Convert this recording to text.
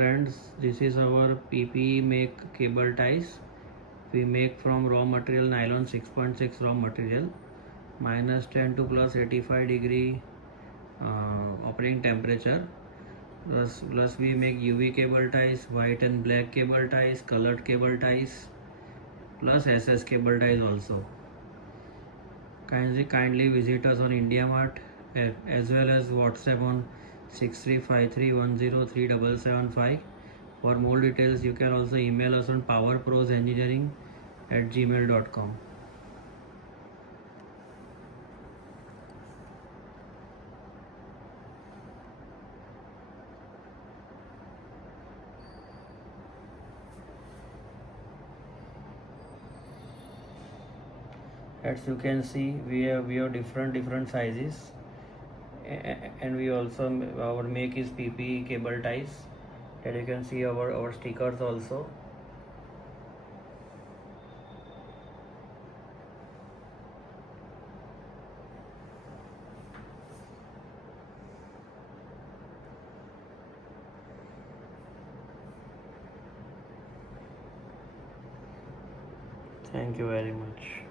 Friends, this is our PPE make cable ties. We make from raw material nylon 6.6 raw material, -10 to +85 degree operating temperature. Plus we make UV cable ties, white and black cable ties, colored cable ties, plus SS cable ties also. Kindly visit us on India Mart as well as WhatsApp on 6353103775. For more details, you can also email us on powerprosengineering@gmail.com. As you can see, we have different sizes, and we also our make is PPE cable ties. That you can see our stickers also. Thank you very much.